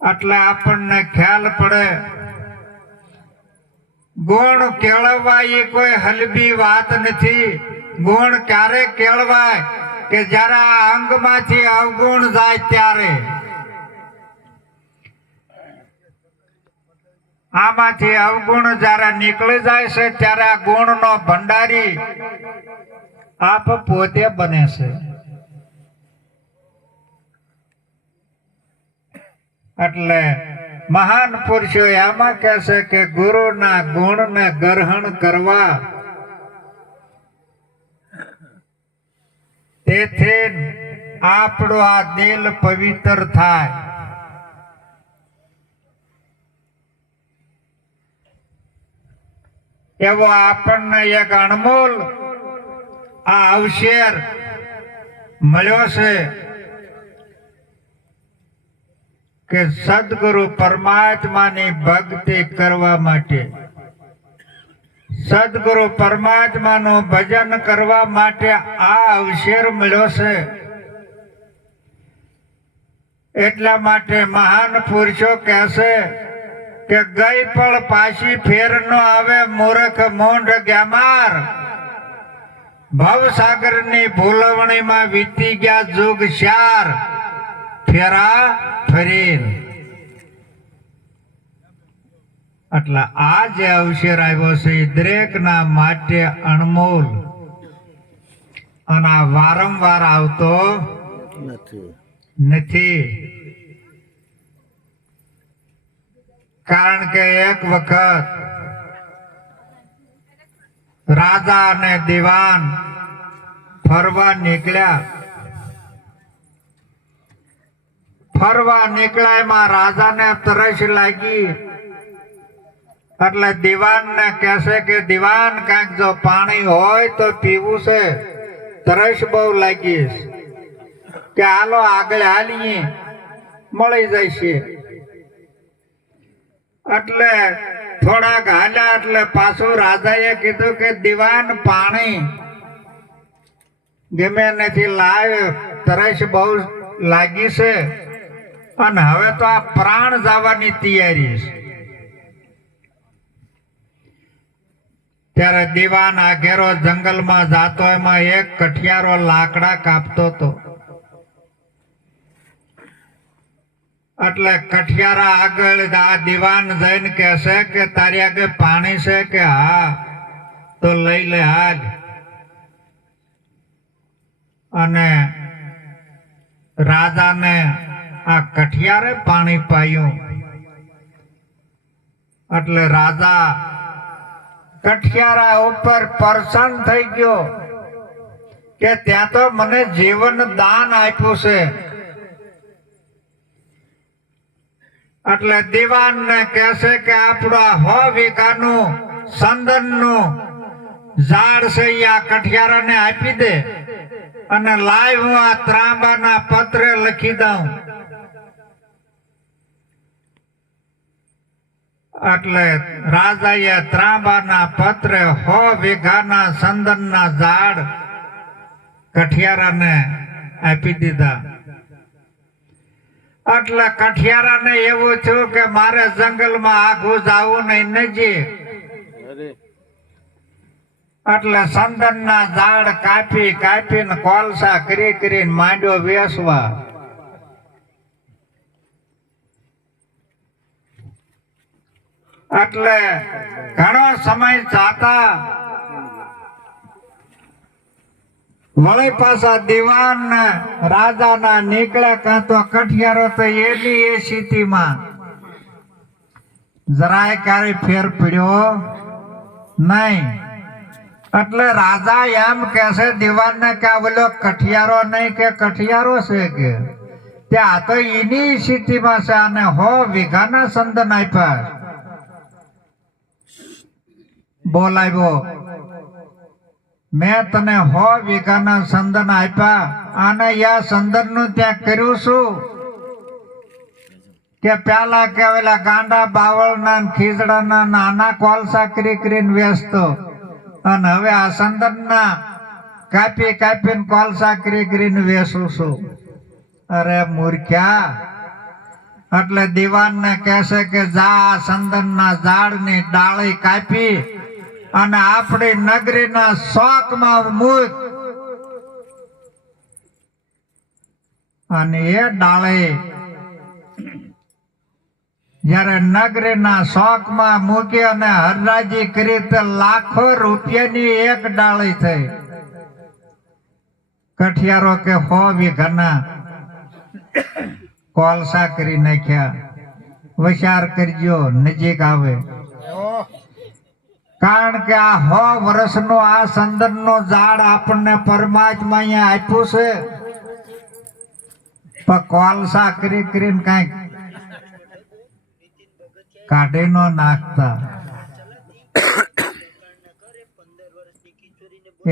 એટલે આપણને ખ્યાલ પડે ગુણ કેળવવા એ કોઈ હલબી વાત નથી. ગુણ ક્યારે કેળવાય કે જયારે આ અંગમાંથી અવગુણ જાય ત્યારે. આમાંથી અવગુણ જયારે નીકળી જાય છે ત્યારે આ ગુણનો ભંડારી આપ પોતે બને છે. એટલે મહાન પુરુષો એમાં કહે છે કે ગુરુના ગુણને ગ્રહણ કરવા તેથી આપણું આ દિલ પવિત્ર થાય. એવો આપણને એક અણમોલ આ અવસર મળ્યો છે કે સદગુરુ પરમાત્માની ભક્તિ કરવા માટે, સદગુરુ પરમાત્માનું ભજન કરવા માટે આ અવસર મળ્યો છે. એટલા માટે મહાન પુરુષો કહેશે કે ગઈ પણ પાછી ફેર નો આવે મૂર્ખ મૂંઢ ગ્યામાર. ભવસાગરની ભૂલવણીમાં વીતી ગયા જુગ ચાર ફેરા ફરી. એટલે આ જે અવસર આવ્યો છે એ દરેકના માટે અણમોલ અને આ વારંવાર આવતો નથી. કારણ કે એક વખત રાજા અને દીવાન ફરવા નીકળ્યા. ફરવા નીકળ્યામાં રાજાને તરસ લાગી એટલે દીવાનને કહેશે કે દીવાન કાંઈક જો પાણી હોય તો પીવું છે, તરસ બહુ લાગી કે હાલો આગળ હાલીએ મળી જશે. એટલે થોડાક હાલ્યા એટલે પાછું રાજાએ કીધું કે દીવાન પાણી ગમે નથી લાવ, તરસ બહુ લાગી છે અને હવે તો આ પ્રાણ જવાની તૈયારી છે. ત્યારે દીવાન આ ઘેરો જંગલમાં જાતો એમાં એક કઠિયારો લાકડા કાપતો હતો. એટલે કઠિયારા આગળ આ દીવાન જઈને કહેશે કે તારી આગળ પાણી છે કે હા, તો લઈ લે હાલ. અને રાજાને આ કઠિયારે પાણી પાયું. એટલે રાજા કઠિયારા ઉપર પ્રસન્ન થઈ ગયો કે ત્યાં તો મને જીવન દાન આપ્યું છે. એટલે દીવાન ને કહેશે કે આપણું 100 વીઘાનું સંદનનું ઝાડ છે એ આ કઠિયારાને આપી દે અને લાવ હું આ ત્રાંબાના પત્રે લખી દઉં. એટલે રાજાએ ત્રાંબાના પત્રે 100 વીઘાના સંદનના ઝાડ કઠિયારાને આપી દીધા. એટલે કઠિયારાને એવું થયું કે મારે જંગલમાં આઘું જવું નહીં નજીક. એટલે સંદનના ઝાડ કાપી કાપીને કોલસા કરીને માંડ્યો વેસવા. એટલે ઘણો સમય જાતા વળી પાછા દીવાન રાજાના નીકળ્યા. કાં તો કઠિયારો તો એની એ સ્થિતિમાં જરાય ક્યારે ફેર પડ્યો નહીં. એટલે રાજા એમ કહેશે દીવાનને કે આ બોલો કઠિયારો નહીં કે કઠિયારો છે કે ત્યાં તો એની સ્થિતિમાં છે. અને 100 વીઘાના સંદન આપ્યા. બોલાવ્યો, મેં તને 100 વીઘાના સંદન આપ્યા અને યા સંદન નું ત્યાં કર્યું શું કે પેલા કેવેલા ગાંડા બાવળના ખીજડાના નાના કોલસા કરીને વેચતો અને હવે આ સંદનના કાપી કાપીને કોલસા કરીને વેચું છું. અરે મૂર્ખ્યા, એટલે દીવાનને કહેશે કે જા સંદનના ઝાડની ડાળી કાપી અને આપણી નગરીના શોકમાં મૂક. અને એ ડાળી જયારે નગરીના શોકમાં મૂકી અને હરરાજી કરી તો લાખો રૂપિયાની એક ડાળી થઈ. કઠિયારો કે 100 વીઘાના કોલસા કરી નાખ્યા. વિચાર કરજો, નજીક આવે. કારણ કે આ 100 વર્ષનો આ સંદનનો ઝાડ આપણને પરમાત્મા અહીંયા આપ્યું છે, પણ કોલસા કરી કરીને કઈક કાઢી નો નાખતા.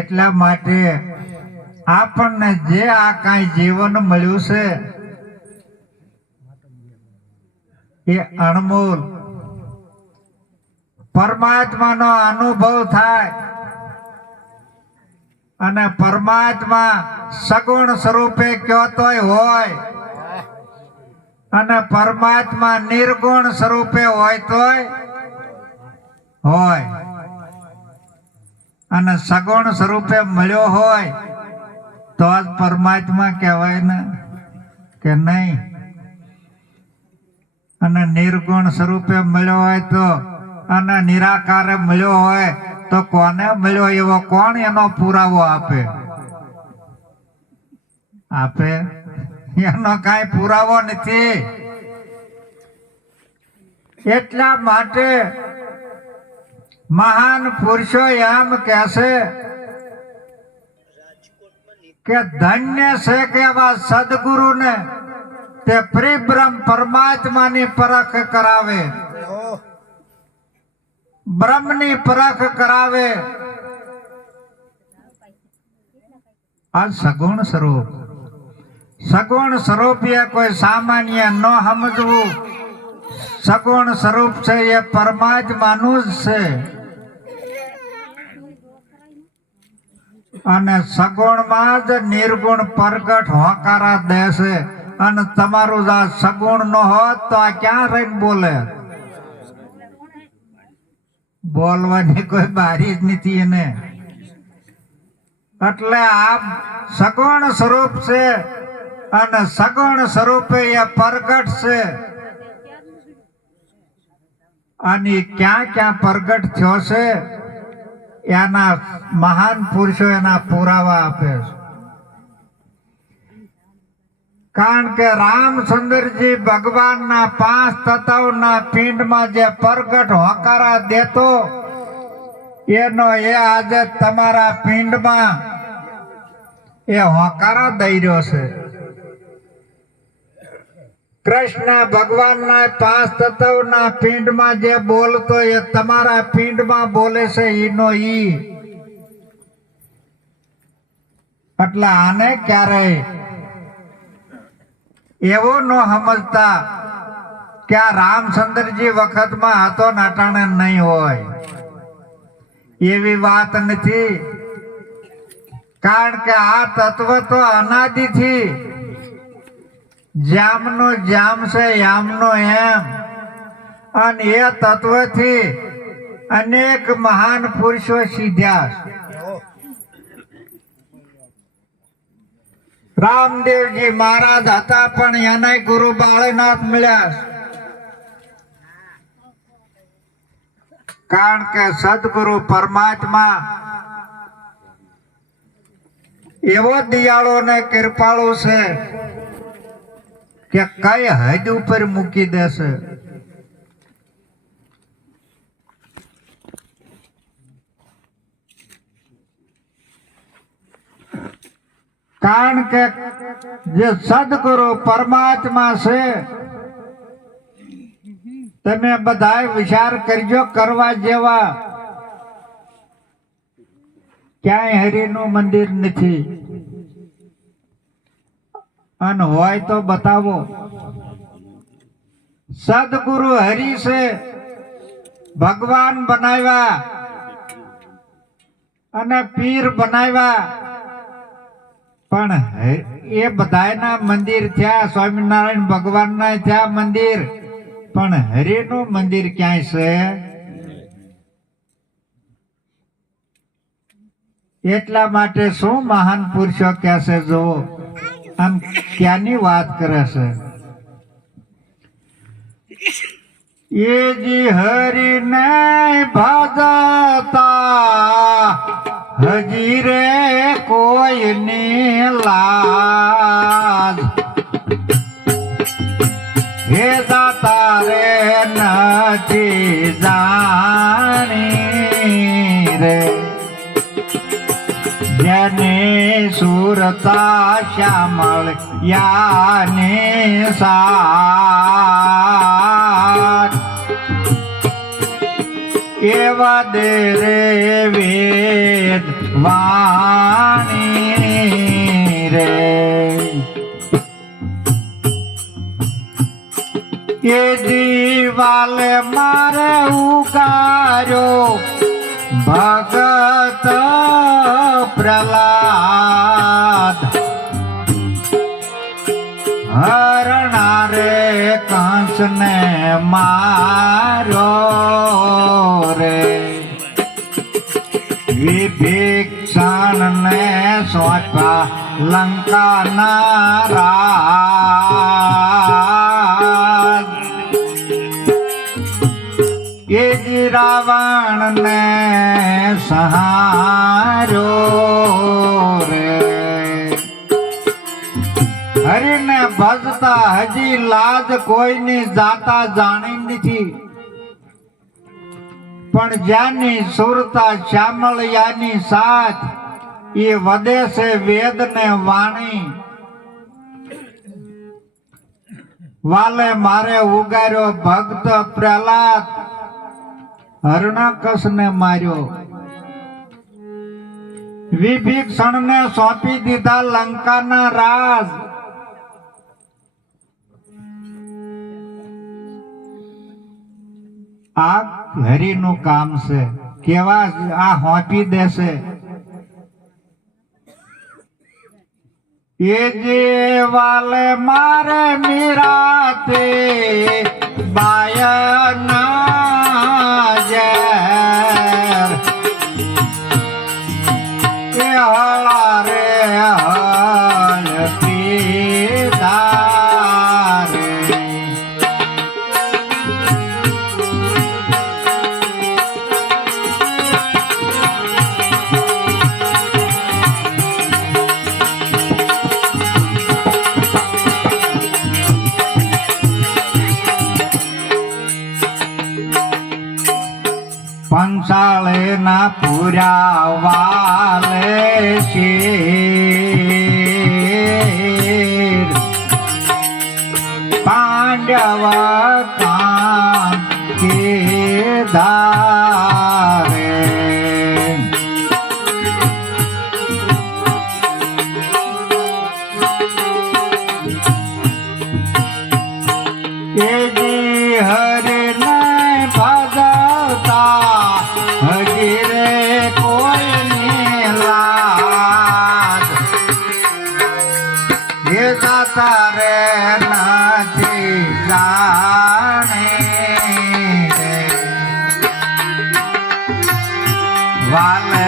એટલા માટે આપણને જે આ કઈ જીવન મળ્યું છે એ અણમોલ પરમાત્માનો અનુભવ થાય. અને પરમાત્મા સગુણ સ્વરૂપે કહેતોય હોય અને પરમાત્મા નિર્ગુણ સ્વરૂપે હોય તોય હોય. અને સગુણ સ્વરૂપે મળ્યો હોય તો જ પરમાત્મા કહેવાય ને, કે નહીં. અને નિર્ગુણ સ્વરૂપે મળ્યો હોય તો અને નિરાકારે મળ્યો હોય તો કોને મળ્યો એવો કોણ એનો પુરાવો આપે? આપે? એનો કઈ પુરાવો નથી. એટલા માટે મહાન પુરુષો એમ કહેશે કે ધન્ય છે કે એવા સદગુરુને તે પરિબ્રહ્મ પરમાત્માની પરખ કરાવે, બ્રહ્મની પરખ કરાવે. આ સગુણ સ્વરૂપ, સગુણ સ્વરૂપ એ કોઈ સામાન્ય ન સમજવું. સગુણ સ્વરૂપ છે એ પરમાત્માનું જ છે. અને સગુણમાં જ નિર્ગુણ પ્રગટ હોકારા દેશે. અને તમારું આ સગુણ ન હોત તો આ ક્યાં રહીને બોલે? બોલવાની કોઈ બારી જ નથી એને. એટલે આ સગુણ સ્વરૂપ છે અને સગુણ સ્વરૂપે એ પ્રગટ છે. અને ક્યાં ક્યાં પ્રગટ થયો છે એના મહાન પુરુષો એના પુરાવા આપે છે. કારણ કે રામચંદ્રજી ભગવાનના 5 તત્વના પિંડમાં જે પ્રગટ હોકારા દેતો એનો એ આજે તમારા પિંડમાં એ હોકારા દઈ રહ્યો છે. કૃષ્ણ ભગવાનના 5 તત્વના પિંડમાં જે બોલતો એ તમારા પિંડમાં બોલે છે ઈનો ઈ. એટલે આને ક્યારેય એવું ન સમજતા કે આ રામચંદ્રજી વખતમાં હતો નાટાણે નહીં હોય. એવી વાત નથી. કારણ કે આ તત્વ તો અનાદિથી જામનો જામ છે, યામનો એમ. અને એ તત્વથી અનેક મહાન પુરુષો સીધ્યા. રામદેવજી મહારાજ હતા પણ એને ગુરુ બાળીનાથ મળ્યા. કારણ કે સદગુરુ પરમાત્મા એવો દિયાળો ને કૃપાળુ છે કે કઈ હદ ઉપર મૂકી દેશે. કારણ કે જે સદગુરુ પરમાત્મા છે, તમે બધા વિચાર કરજો, કરવા જેવા ક્યાંય હરિનું મંદિર નથી. અને હોય તો બતાવો. સદગુરુ હરિ છે, ભગવાન બનાવ્યા અને પીર બનાવ્યા, પણ એ બધાયના મંદિર થયા, સ્વામિનારાયણ ભગવાનના થયા મંદિર, પણ હરિનું મંદિર ક્યાંય છે? એટલા માટે શું મહાન પુરુષો કહે છે, જો આમ ક્યાંની વાત કરે છે? એ જી હરિને ભજતા હજી રે કોઈની લાજ, હે દાતા રે નથી જાણી રે, જેને સુરતા શ્યામળ યાને સાથ, એવા દે રે વેદ વાણી રે, એ દીવાલે મારે ઉગાર્યો ભગત પ્રહલાદ, હરણા રે કંસને માર્યો રે, વિભીષણ ને સોંપ્યા લંકાના રાજ, એ જ રાવણ ને સંહાર્યો રે, હરિને ભજતા હજી લાજ કોઈની જાતા જાણી નથી, પણ જ્યાંની સુરતા શ્યામળિયાની સાથ, એ વદે છે વેદ ને વાણી, વાલે મારે ઉગાર્યો ભક્ત પ્રહલાદ, હરણાકશ ને માર્યો, વિભીષણ ને સોંપી દીધા લંકાના રાજ, આ હરિનું કામ છે, કેવા આ હોંપી દેશે, એ જે વાલે મારે મીરાતે બાયના ઝેર, એ હળા રે હળ પીધા રે, પંચાળે ના પૂરા વાલે શેર, પાંડવ કામ કે ધારે, એ જી હરે ને ભજતા હજી રે કોઈની લાજ, હે દાતા રે નથી જાણે રે, વાલે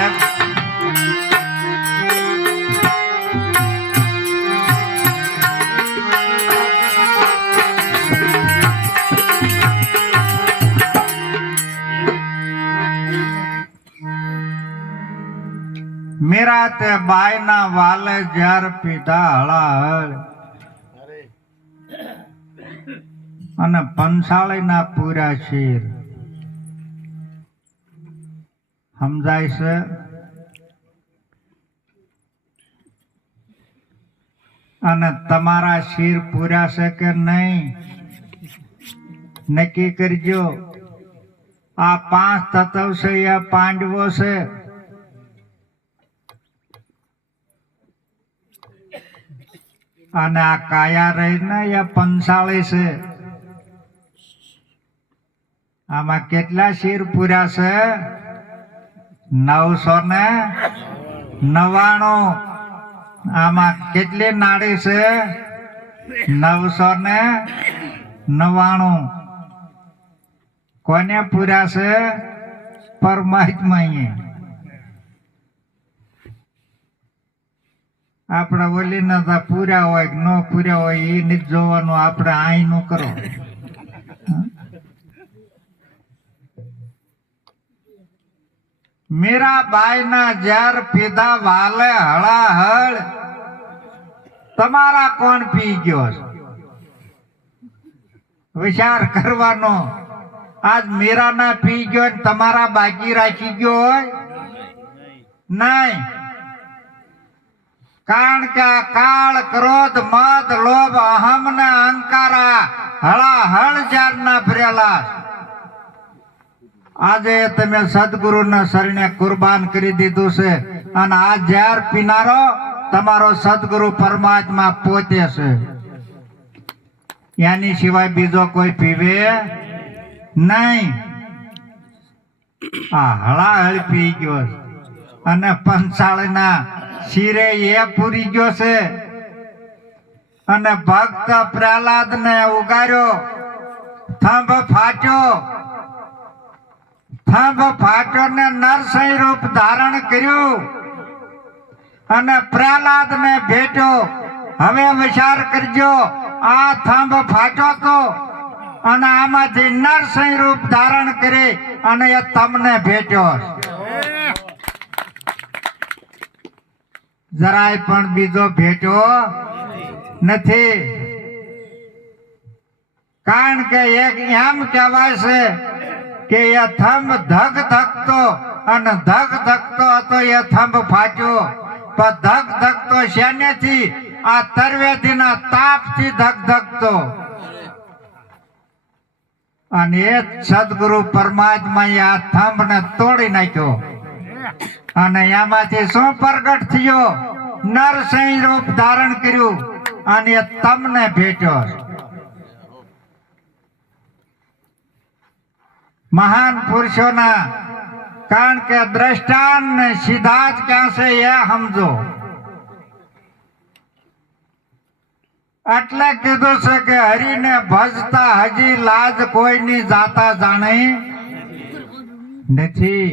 મેરા તે બાયના વાલે જ્યારે પીધા હળાહળ, અને પંચાળીના પૂરા શીર, સમજાય છે? અને તમારા શીર પૂરા છે કે નહીં નક્કી કરજો. આ 5 તત્વ છે એ પાંડવો છે. અને આ કાયા રહીને એ પંચાળી છે. આમાં કેટલા શીર પૂરા છે? 999. આમાં કેટલી નાડી છે? 999. કોને પૂરા છે? પરમાત્માએ. આપણે ઓલી ના પૂરા હોય કે ન પૂરા હોય એ નથી જોવાનું, આપણે અહીંનું કરો. મીરાબાઈ ના ઝેર પીધા વાલે હળાહળ, તમારા કોણ પી ગયો? વિચાર કરવાનો. આજ મીરા ના પી ગયો ને તમારા બાકી રાખી ગયો હોય નહીં. કારણ કે કાળ ક્રોધ મદ લોભ અહમ ને અહંકારા હળાહળ ઝેર ના ભરેલા. આજે તમે સદગુરુ ના શરણે કુરબાન કરી દીધું છે અને આ ઝેર પીનારો તમારો સદગુરુ પરમાત્મા પોતે છે. એની સિવાય બીજો કોઈ પીવે નહીં. આ હળાહળ પી ગયો અને પંચાળના શિરે એ પૂરી ગયો છે અને ભક્ત પ્રહલાદ ને ઉગાર્યો. થંભ ફાટ્યો ને નરસિંહ રૂપ ધારણ કર્યું અને પ્રહલાદ ને ભેટ્યો. હવે વિચાર કરજો, આ થંભ ફાટ્યો તો અને આમાંથી નરસિંહ રૂપ ધારણ કરી અને એ તમને ભેટ્યો. જરાય પણ બીજો ભેટ્યો નથી. કારણ કે એક એમ કહેવાય છે કે એ થંભ ધગ ધગતો અને ધગ ધગતો હતો એ થંભ ફાટ્યો. પણ ધગ ધગતો શેનેથી? આ તરવેદીના તાપથી ધગ ધગતો. અને એ સદગુરુ પરમાત્માએ આ થંભને તોડી નાખ્યો અને એમાંથી શું પ્રગટ થયો? નરસિંહ રૂપ ધારણ કર્યું અને એ તમને ભેટ્યો. મહાન પુરુષોના, કારણ કે દ્રષ્ટાંત ને સીધા જ ક્યાં છે એ સમજો. એટલે કીધું છે કે હરિને ભજતા હજી લાજ કોઈની જાતા જાણે નથી.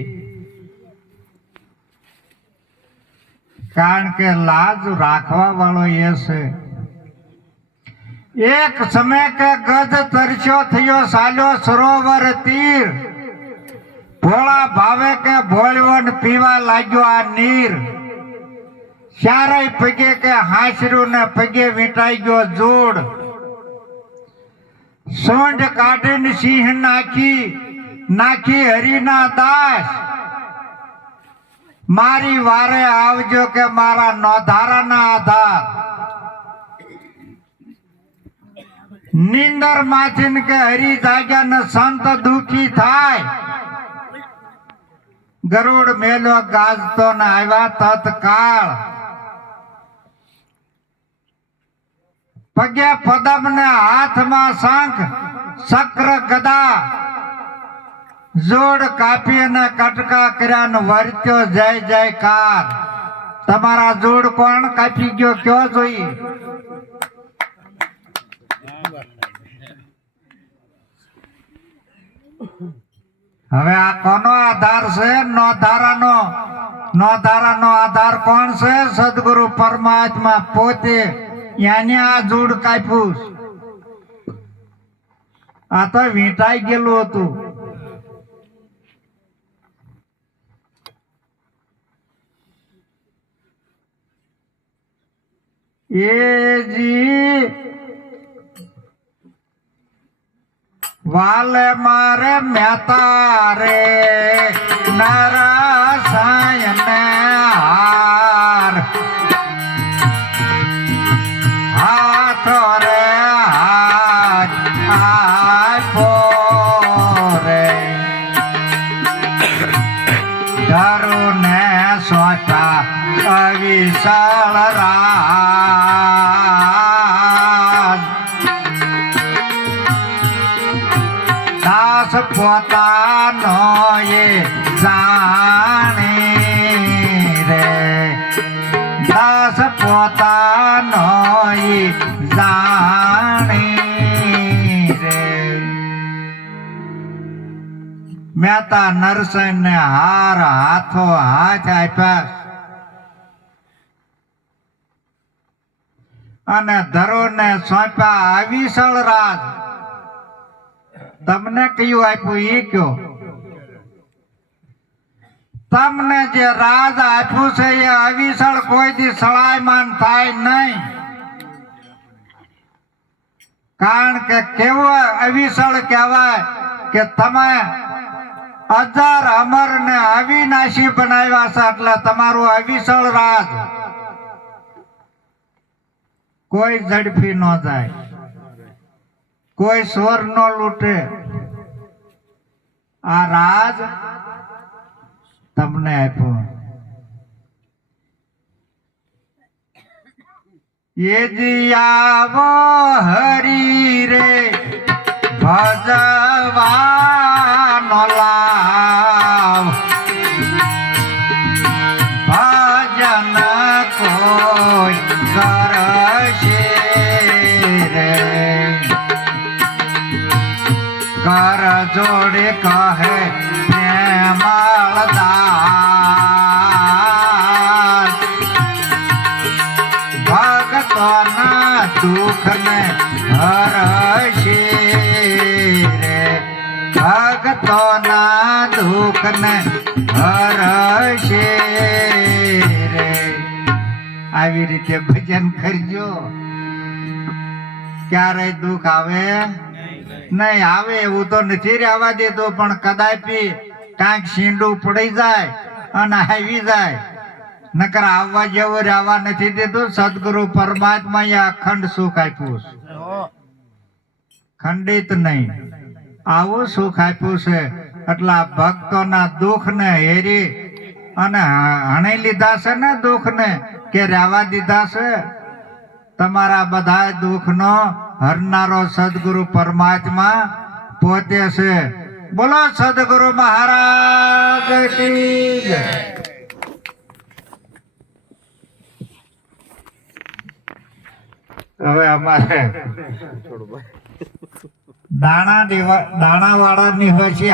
કારણ કે લાજ રાખવા વાળો એ છે. એક સમય કે ગજ તરસ્યો થયો સાલ્યો સરોવર તીર, ભોળા ભાવે કે ભોળ્યો ને પીવા લાગ્યો આ નીર. ચારેય પગે કે હાંસર્યું ને પગે વીંટાઈ ગયો જોડ. સોંઢ કાઢીને સિંહ નાખી હરિના દાસ. મારી વારે આવજો કે મારા નોધારાના આધાર. નીંદર માંથી કે હરી જાગ્યા ને સંત દુખી થાય. ગરુડ મેલો ગાજતો ને આવ્યા તત્કાળ. પગે પદમ ને હાથમાં શંખ ચક્ર ગદા. જોડ કાપી અને કટકા કર્યા ને વર્ત્યો જય જયકાર. તમારા જોડ કોણ કાપી ગયો કયો જોઈએ? હવે આ કોનો આધાર છે? નોધારાનો આધાર કોણ છે? સદગુરુ પરમાત્મા પોતે. એને આ જોડ કાપ્યું. આ તો વીંટાઈ ગયેલું હતું. એજી વાલે મારે મહેતા રે નરસાયન હાર. હાથો રે હાથ આપો રે, ધરુ ને સોચા અવિશાળ રાજ. દાસ પોતાનો એ જાણે રે, દાસ પોતાનો પોતાનો ઈ જાણી રે મહેતા નરસિંહ ને હાર હાથો હાથ આપ્યા અને ધરો ને સોંપ્યા અવિસળ રાજ તમને કયું આપ્યું એ કયો તમને જે રાજ આપ્યું છે એ અવિસળ કોઈ દી સળાયમાન થાય નહીં કારણ કે કેવો અવિસળ કહેવાય કે તમે અજર અમર ને અવિનાશી બનાવ્યા છે એટલે તમારું અવિસળ રાજ કોઈ ઝડપી ન જાય કોઈ સ્વર ન લૂંટે આ રાજ તમને આપ્યું ये जियावो हरि रे भजवानो लाव भजन कोई करशे रे कर जोड़े कहे प्रेमदास ભક્તોના દુઃખને હરશે રે ભક્તોના દુઃખને હરશે રે આવી રીતે ભજન કરજો ક્યારેય દુઃખ આવે નહીં આવે એવું તો નથી રહેવા દેતો પણ કદાપી કાંઈક શીંડું પડી જાય અને આવી જાય નકર આવવા જેવું રહેવા નથી દીધું સદગુરુ પરમાત્મા અખંડ સુખ આપ્યું છે ખંડિત નહીં આવું સુખ આપ્યું છે એટલા ભક્તોના દુઃખ ને હેરી અને હણી લીધા છે ને દુઃખ ને કે રહેવા દીધા છે તમારા બધા દુઃખ નો હરનારો સદગુરુ પરમાત્મા પોતે છે બોલો સદગુરુ મહારાજ કી જય હવે અમારે દાણા વાળાની હોય છે